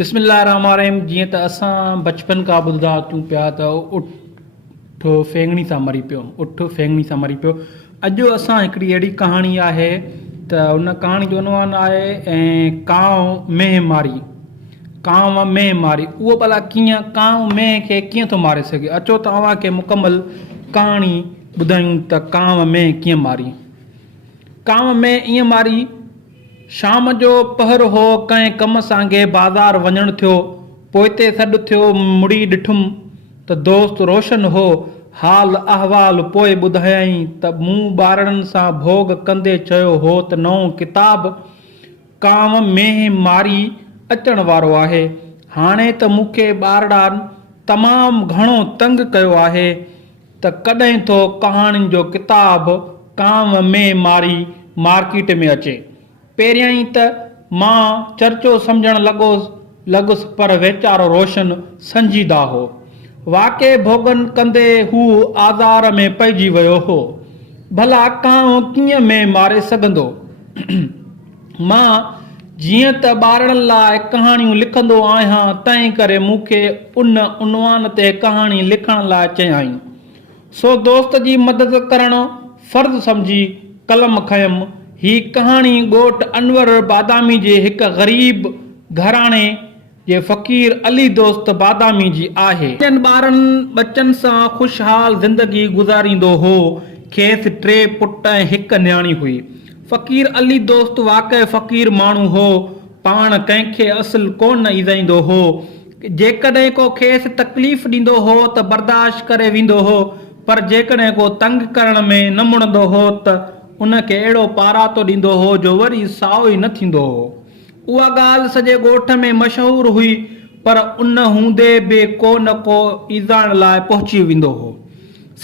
बिस्मिल्लाहिर्रहमानिर्रहीम। जीअं त असां बचपन खां ॿुधंदा अचूं पिया त उठ फेंगणी सां मरी पियो, उठ फेंगणी सां मरी पियो। अॼु असां हिकिड़ी अहिड़ी कहाणी आहे त उन कहाणी जो उनवान आहे ऐं कांव मेंह मारी। कांव मेंह मारी, उहो भला कीअं, कांव मेंह खे कीअं थो मारे सघे। अचो तव्हांखे मुकमल कहाणी ॿुधायूं त कांव मेंह कीअं मारी। कांव मेंह ईअं मारी, शाम जो पहर हो, कंहिं कम सांगे बाज़ार वञणु थियो। पोइते सॾु थियो, मुड़ी ॾिठुमि त दोस्त रोशन हो। हाल अहवाल पोइ ॿुधायईं त मूं ॿारनि सां भोग कंदे चयो हो त नओं किताब कांव मेंह मारी अचण वारो आहे। हाणे त मूंखे ॿारड़ान तमामु घणो तंग कयो आहे त कॾहिं थो कहाणियुनि जो किताब कांव मेंह मारी मार्केट में अचे। पहिरियां ई त मां चर्चो सम्झण लॻुसि, पर वीचारो रोशन संजीदा हो। वाक़ई भोगन कंदे हू आज़ार में पइजी वियो हो। भला कांव कीअं में मारे सघंदो। मां जीअं त ॿारनि लाइ कहाणियूं लिखंदो आहियां, तंहिं करे मूंखे उन उनवान ते कहाणी लिखण लाइ चयाईं। सो दोस्त जी मदद करणु फ़र्ज़ु सम्झी कलम खयमि। ही कहाणी ॻोठ अनवर बादामी जे हिकु ग़रीब घराणे जे फ़क़ीर अली दोस्त बादामी जी आहे। ॿियनि ॿारनि बचनि सां ख़ुशहाल ज़िंदगी गुज़ारींदो हो। खेसि 3 पुट ऐं 1 न्याणी हुई। फ़क़ीर अली दोस्त वाक़ई फ़क़ीर माण्हू हो। पाण कंहिंखे असुल कोन ईंदो हो। जेकॾहिं को खेसि तकलीफ़ ॾींदो हो त बर्दाश्त करे वेंदो हो, पर जेकॾहिं को तंग करण में न मुड़ंदो हो त उनखे अहिड़ो पारातो ॾींदो हो जो वरी साओ ई न थींदो हो। उहा ॻाल्हि सॼे ॻोठ में मशहूरु हुई, पर उन हूंदे बि को न को ईज़ाण लाइ पहुची वेंदो हो।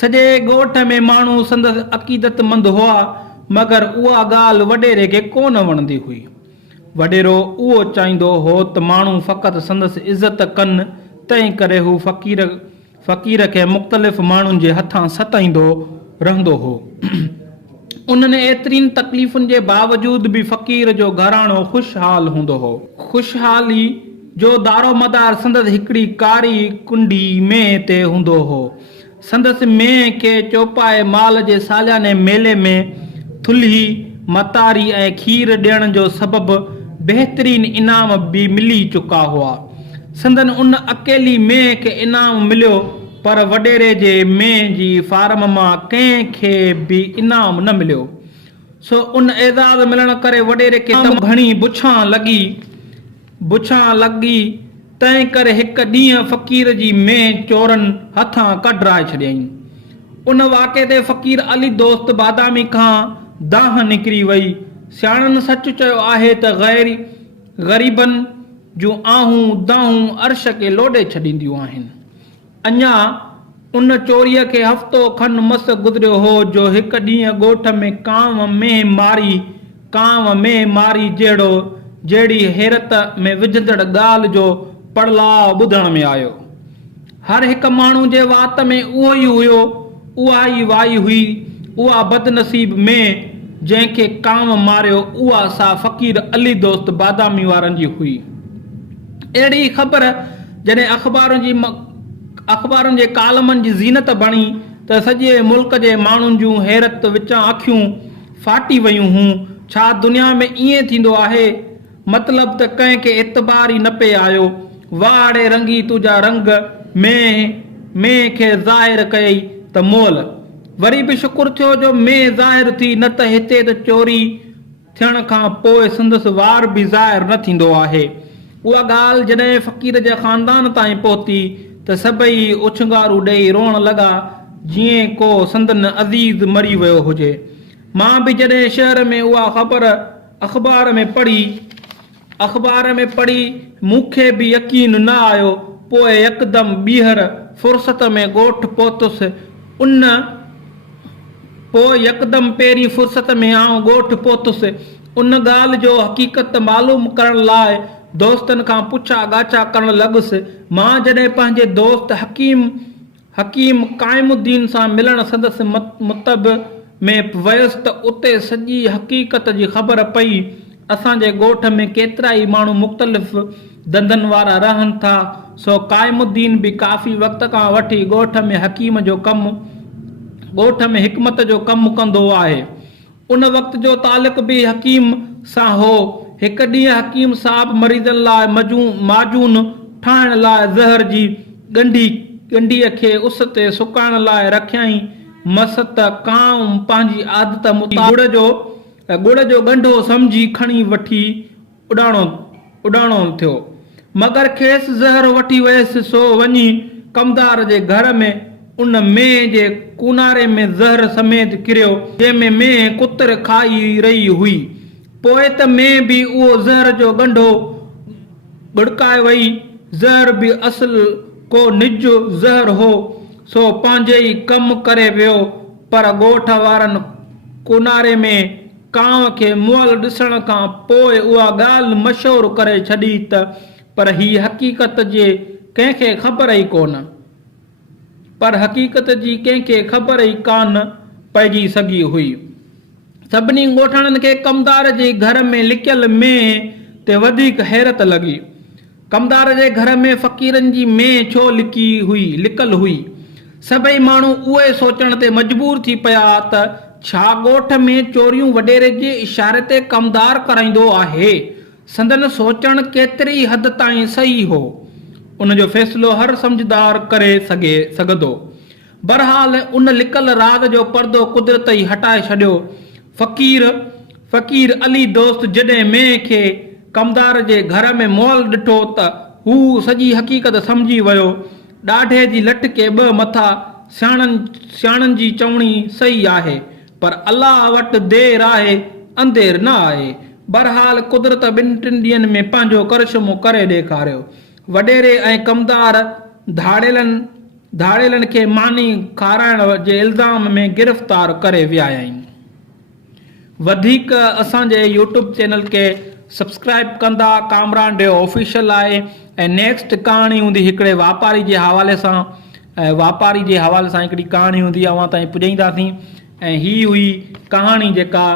सॼे ॻोठ में माण्हू संदसि अक़ीदतमंद हुआ, मगर उहा ॻाल्हि वॾेरे खे कोन वणंदी हुई। वॾेरो उहो चाहींदो हो त माण्हू फ़क़ति संदसि इज़त कनि, तंहिं करे हू फ़क़ीर खे मुख़्तलिफ़ माण्हुनि जे हथां सताईंदो रहंदो हो। उन्हनि एतिरिन तकलीफ़ुनि जे बावजूद बि फ़क़ीर जो घराणो ख़ुशहाल हूंदो हो। ख़ुशहाली जो दारोमदार संदसि हिकिड़ी कारी कुंडी मेंह ते हूंदो हो। संदसि मेंह खे चौपाए माल जे सालियाने मेले में थुल्ही, मतारी ऐं खीर ॾियण जो सबबु बहितरीन इनाम बि मिली चुका हुआ। संदन उन अकेली मेंह खे इनाम मिलियो, पर वॾेरे जे मेंह जी फार्म मां कंहिंखे बि इनाम न मिलियो। सो उन एज़ाज़ मिलण करे वॾेरे खे घणी बुछां लॻी। तंहिं करे हिकु ॾींहुं फ़क़ीर जी मेंह चोरनि हथां कढराए छॾियईं। उन वाक़े ते फ़क़ीर अली दोस्त बादामी खां दाह निकिरी वई। सियाणनि सच चयो आहे त ग़रीबनि जूं आहूं दाहूं अर्श खे लोॾे छॾींदियूं आहिनि। अञा उन चोरीअ खे हफ़्तो खनि मस गुज़रियो हो जो हिकु ॾींहुं ॻोठ में कांव मेंह मारी जहिड़ी हैरत में विझंदड़ ॻाल्हि जो पड़लाउ ॿुधण में आयो। हर हिकु माण्हू जे वात में उहो ई हुयो, उहा ई वाई हुई। उहा बदनसीब में जंहिंखे कांव मारियो, उहा सा फ़क़ीर अली दोस्त बादामी वारनि जी हुई। अहिड़ी ख़बर जॾहिं अख़बारुनि जे कालमनि जी ज़ीनत बणी त सॼे मुल्क जे माण्हुनि जूं हैरत विचां अखियूं फाटी वयूं हुयूं। छा दुनिया में ईअं थींदो आहे? मतिलब त कंहिंखे एतबार ई न पे आयो। वाड़े रंगी तुंहिंजा रंग मेंह खे ज़ाहिर कयई त मोल। वरी बि शुक्र थियो जो मेंह ज़ाहिर थी, न त हिते त चोरी थियण खां पोइ संदसि वार बि ज़ाहिर न थींदो आहे। उहा ॻाल्हि जॾहिं फ़क़ीर जे ख़ानदान ताईं पहुती त सभई उछंगारूं ॾेई रोअण लॻा, जीअं को संदन अज़ीज़ मरी वियो हुजे। मां बि जॾहिं शहर में उहा ख़बर अख़बार में पढ़ी, मूंखे बि यकीन न आयो। पोइ यकदम ॿीहर फ़ुर्सत में ॻोठ पहुतुसि। पहिरीं फ़ुर्सत में आउं ॻोठ पहुतुसि। उन ॻाल्हि जो हक़ीक़त मालूम करण लाइ दोस्तनि खां पुछा ॻाछा करण लॻुसि। मां जॾहिं पंहिंजे दोस्त हकीम क़ाइमुद्दीन सां मिलण संदसि मकतब में वयुसि त उते सॼी हक़ीक़त जी ख़बर पई असांजे ॻोठ में केतिरा ई माण्हू मुख़्तलिफ़ धंधनि वारा रहनि था। सो क़ाइमुद्दीन बि काफ़ी वक़्त खां वठी ॻोठ में हकीम जो कमु ॻोठ में हिकमत जो कमु कंदो आहे। उन वक़्त जो तालुक़ बि हकीम सां हो। हिकु ॾींहुं हकीम साहब मरीज़नि लाइ माजून ठाहिण लाइ ज़हर जी ॻंढीअ खे उस ते सुकाइण लाइ रखियईं। मस त कांउ पंहिंजी आदत मुताबिक़ गुड़ जो ॻंढो सम्झी खणी वठी उॾाणो थियो, मगर खेसि ज़हर वठी वियसि। सो वञी कमदार जे घर में उन मेंह जे कुनारे में ज़हर समेत किरियो, जंहिंमें मेंह कुतर खाई रही हुई। पोइ त मेंह बि उहो ज़हर जो ॻंढो बुड़काए वई। ज़हर बि असुल को निज ज़हर हो, सो पंहिंजे ई कमु करे वियो। पर ॻोठ वारनि कुनारे में कांव खे मुअल ॾिसण खां पोइ उहा ॻाल्हि मशहूरु करे छॾी त पर ही हक़ीक़त जी कंहिंखे ख़बर ई कान पइजी सघी हुई। सभिनी ॻोठणनि खे कमदार जे घर में लिकियल मेंह ते वधीक हैरत लॻी। कमदार जे घर में फ़क़ीरनि जी मेंह छो लिकल हुई? सभई माण्हू उहे सोचण ते मजबूर थी पिया त छा ॻोठ में चोरियूं वॾेरे जे इशारे ते कमदार कराईंदो आहे? संदन सोचण केतिरी हद ताईं सही हो, उन जो फ़ैसिलो हर सम्झदार करे सघंदो। बहरहाल उन लिकल रात जो पर्दो कुदरत ई हटाए छॾियो। फ़क़ीर अली दोस्त जॾहिं मेंह खे कमदार जे घर में मुअल ॾिठो त हू सॼी हक़ीक़त सम्झी वियो। ॾाढे जी लठ के ॿ मथा, सियाणनि जी चवणी सही आहे, पर अलाह वटि देर आहे, अंधेर न आहे। बहरहाल कुदरत ॿिनि टिनि ॾींहंनि में पंहिंजो करिश्मो करे ॾेखारियो। वॾेरे ऐं कमदार धाड़ेलनि खे मानी खाराइण जे इल्ज़ाम में गिरफ़्तार करे विया आहिनि। वधीक असांजे यूट्यूब चैनल खे सब्सक्राइब कंदा। कामरान डे ऑफिशियल आहे ऐं नेक्स्ट कहाणी हूंदी हिकिड़े वापारी जे हवाले सां हिकिड़ी कहाणी हूंदी, अवां ताईं पुॼाईंदासीं। ऐं ही हुई कहाणी जेका